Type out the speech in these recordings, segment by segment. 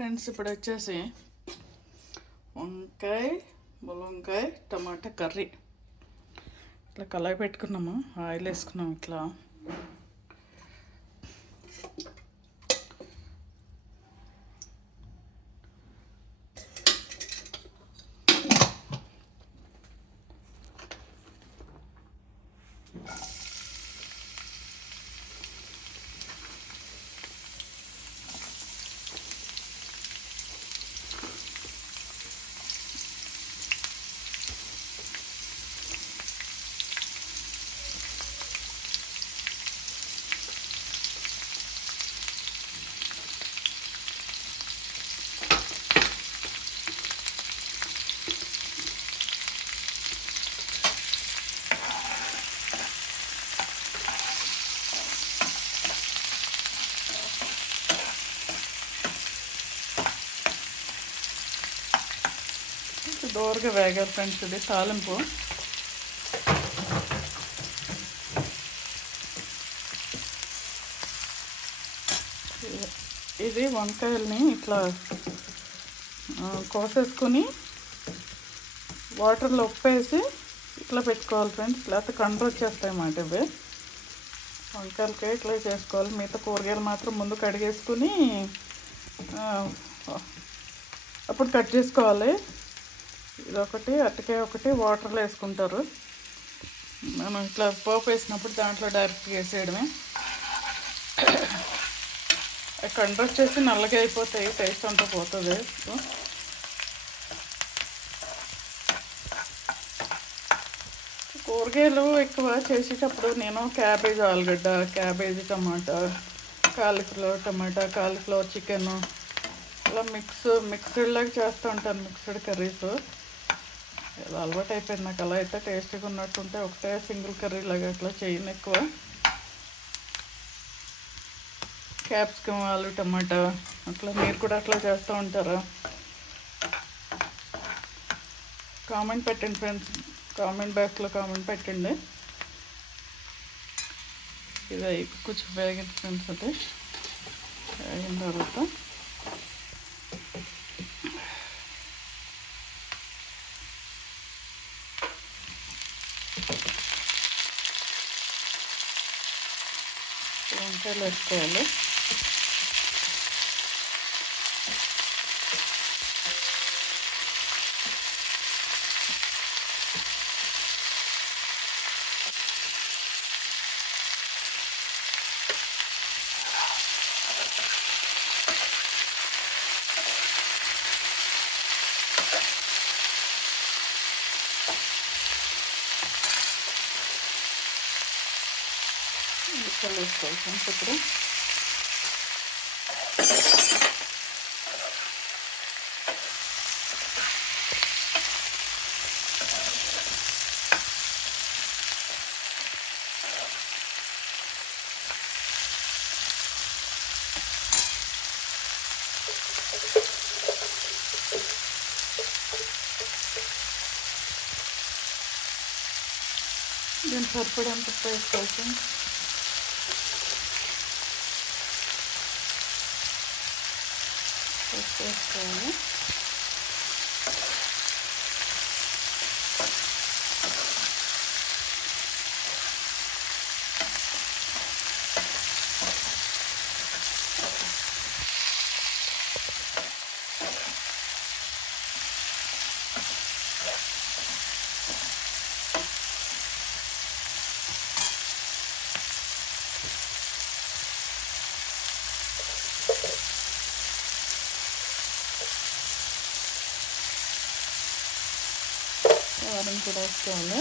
Friends ఇప్పుడు వచ్చేసి వంకాయ ములంకాయ టమాటా కర్రీ ఇట్లా కళాయి పెట్టుకున్నాము, ఆయిల్ వేసుకున్నాము. ఇట్లా దోరగా వేగాలి ఫ్రెండ్స్. ఇది తాలింపు. ఇది వంకాయల్ని ఇట్లా కోసేసుకొని వాటర్లో ఉప్పేసి ఇట్లా పెట్టుకోవాలి ఫ్రెండ్స్, లేకపోతే కండ్రు వచ్చేస్తాయి అన్నమాట. ఇవి వంకాయలకి ఇట్లా చేసుకోవాలి. మిగతా కూరగాయలు మాత్రం ముందు కడిగేసుకుని అప్పుడు కట్ చేసుకోవాలి. ఇదొకటి, అరటికాయ ఒకటి వాటర్లో వేసుకుంటారు. మనం ఇట్లా పోపు వేసినప్పుడు దాంట్లో డైరెక్ట్గా వేసేయడమే. కండ్రు వచ్చేసి నల్లగా అయిపోతాయి, టేస్ట్ అంతా పోతుంది. కూరగాయలు ఎక్కువ చేసేటప్పుడు నేను క్యాబేజ్ ఆలుగడ్డ, క్యాబేజీ టమాటా, కాలీఫ్లవర్ టమాటా, కాలీఫ్లవర్ చికెను అలా మిక్స్డ్ లాగా చేస్తూ ఉంటాను. మిక్స్డ్ కర్రీస్ ఇలా అలవాటు అయిపోయింది నాకు. అలా అయితే టేస్టీగా ఉన్నట్టుంటే ఒకటే సింగిల్ కర్రీ లాగా అట్లా చేయను ఎక్కువ. క్యాప్సికమ్, ఆలు, టమాటా అట్లా మీరు కూడా అట్లా చేస్తూ ఉంటారా? కామెంట్ పెట్టండి ఫ్రెండ్స్, కామెంట్ బాక్స్లో కామెంట్ పెట్టండి. ఇది కొంచెం వేగింది ఫ్రెండ్స్. అది వేగిన తర్వాత వంకాయలు వేసుకోవాలి. ముక్కలు వేసుకోవాలి ఫ్రెండ్స్. ఇప్పుడు దీన్ని సరిపడంత వేసుకోవాలి ఫ్రెండ్స్. వేసుకోవాలి. కారం కూడా వేసుకోవాలి.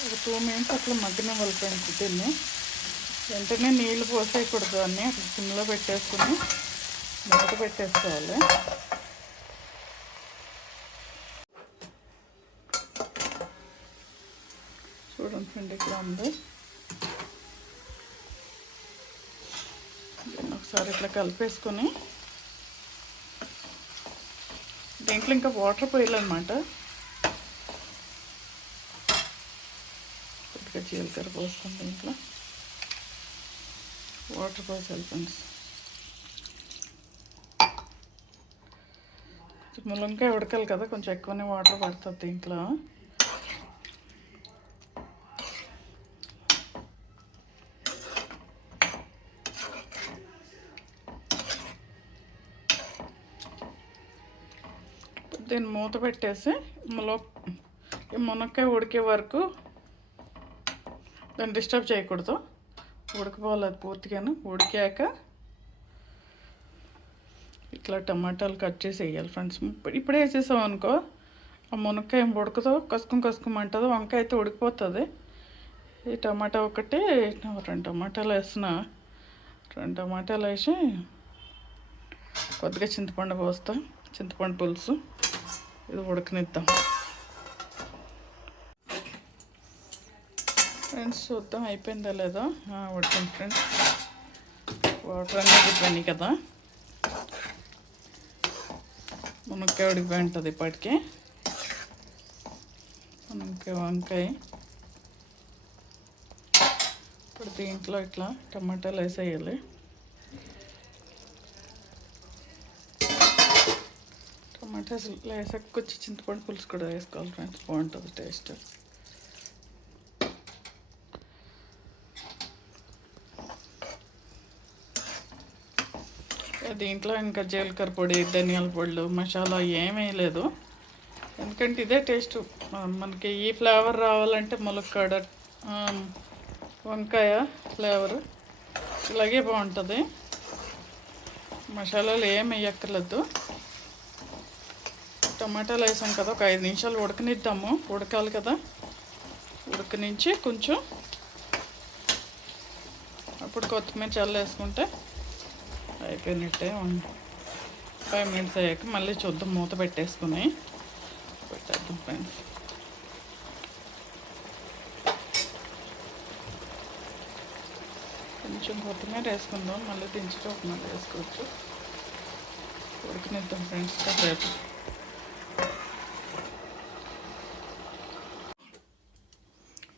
ఒక 2 minutes అట్లా మగ్గనివ్వాలి ఫ్రెండ్స్. దీన్ని వెంటనే నీళ్ళు పోసేయకూడదు, అన్నీ అట్లా సిమ్లో పెట్టేసుకుని మూత పెట్టేసుకోవాలి. చూడండి ఫ్రెండ్ ఇక్కడ ఉంది. ఒకసారి ఇట్లా కలిపేసుకొని దీంట్లో ఇంకా వాటర్ పోయాలన్నమాట. ఇంకా జీలకర్ర పోస్తాం దీంట్లో. Water పోసాలి friends. ములంకాయ ఉడకాలి కదా, కొంచెం ఎక్కువనే వాటర్ పడుతుంది దీంట్లో. దీన్ని మూత పెట్టేసి ఈ మునక్కాయ ఉడికే వరకు దాన్ని డిస్టర్బ్ చేయకూడదు. ఉడకపోవాలి అది పూర్తిగాను. ఉడికాక ఇట్లా టమాటాలు కట్ చేసి వేయాలి ఫ్రెండ్స్. ఇప్పుడే వేసేసాం అనుకో ఆ మునక్కాయ ఉడకదో కసుకుంటదో. వంకాయ అయితే ఉడికిపోతుంది. ఈ టమాటా ఒకటి 2 టమాటాలు వేసిన. 2 టమాటాలు వేసి కొద్దిగా చింతపండు పోస్తాం, చింతపండు పులుసు. ఇది ఉడకనిద్దాం ఫ్రెండ్స్. చూద్దాం అయిపోయిందా లేదా. ఉడికింది ఫ్రెండ్స్. వాటర్ అన్నీ ఉడికిపోయినాయి కదా. మునక్కాయ ఉడికిపోయి ఉంటుంది ఇప్పటికే. వంకాయ ఇప్పుడు దీంట్లో ఇట్లా టమాటాలు వేసేయాలి. టమాటాస్ వేసాక కొంచెం చింతపండు పులుసు కూడా వేసుకోవాలి ఫ్రెండ్స్, బాగుంటుంది టేస్ట్. దీంట్లో ఇంకా జీలకర్ర పొడి, ధనియాల పొడులు, మసాలా ఏమీ లేదు. ఎందుకంటే ఇదే టేస్ట్. మనకి ఈ ఫ్లేవర్ రావాలంటే ములక్కాడ, వంకాయ ఫ్లేవరు ఇలాగే బాగుంటుంది. మసాలాలు ఏమి వేయక్కర్లేదు. టమాటాలు వేసాం కదా, ఒక 5 నిమిషాలు ఉడకనిద్దాము. ఉడకాలి కదా, ఉడకనించి కొంచెం అప్పుడు కొత్తిమీర చల్లేసుకుంటే అయిపోయినట్టే. 5 మినిట్స్ అయ్యాక మళ్ళీ చూద్దాం. మూత పెట్టేద్దాం ఫ్రెండ్స్. కొంచెం కొత్తిమీర వేసుకుందాం, మళ్ళీ దించుతో మళ్ళీ వేసుకోవచ్చు. ఉడకనిద్దాం ఫ్రెండ్స్ కాసేపు.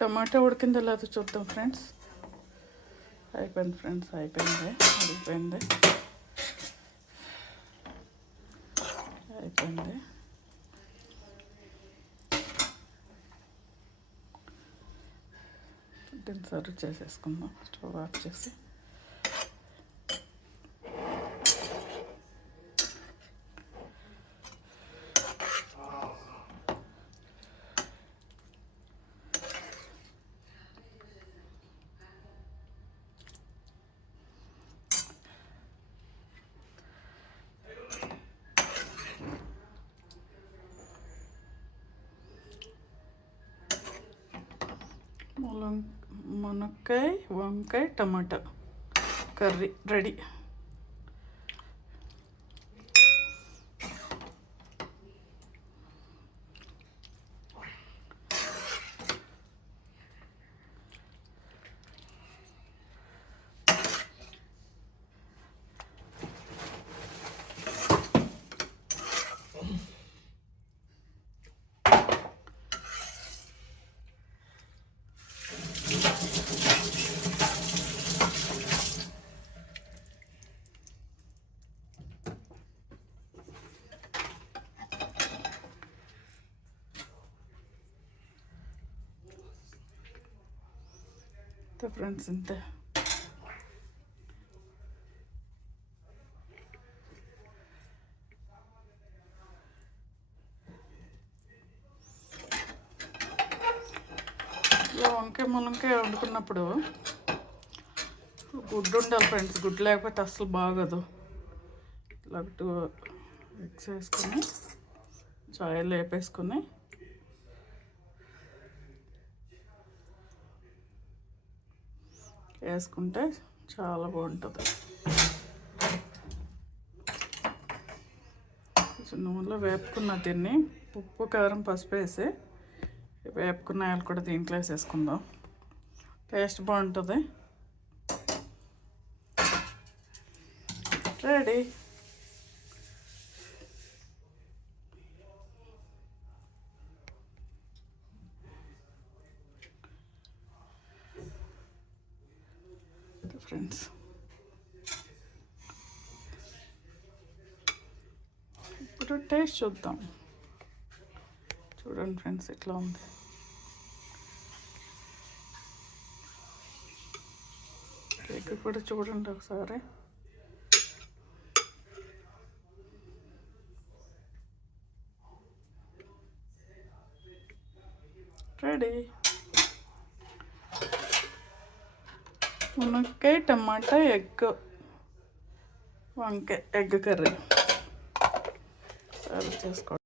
టమాటా ఉడికిందో లేదో చూద్దాం ఫ్రెండ్స్. అయిపోయింది ఫ్రెండ్స్, అయిపోయింది. దీన్ని సర్వ్ చేసేసుకుందాం. స్టవ్ ఆఫ్ చేసి మునక్కాయ, వంకాయ, టమాటా కర్రీ రెడీ. ఫ్రెండ్స్ ఇంతే. ఇలా వంకాయ ములంకాయ వండుకున్నప్పుడు గుడ్డు ఉండాలి ఫ్రెండ్స్. గుడ్డు లేకపోతే అసలు బాగోదు. ఇట్లా 2 ఎగ్స్ వేసుకొని ఆయిల్ వేపేసుకొని వేసుకుంటే చాలా బాగుంటుంది. కొంచెం నూనెలో వేపుకున్న దీన్ని ఉప్పు, కారం, పసుపు వేసి వేపుకున్న ఆయిల్ కూడా దీంట్లో వేసేసుకుందాం. టేస్ట్ బాగుంటుంది. రెడీ. ఫ్రెండ్స్. ఇప్పుడు టేస్ట్ చూద్దాం. చూడండి ఫ్రెండ్స్ ఎట్లా ఉంది. కేక్ కూడా చూడండి ఒకసారి. రెడీ. మునక్కాయ టమాటా వంకాయ ఎగ్ కర్రీ సర్వ్ చేసుకోండి.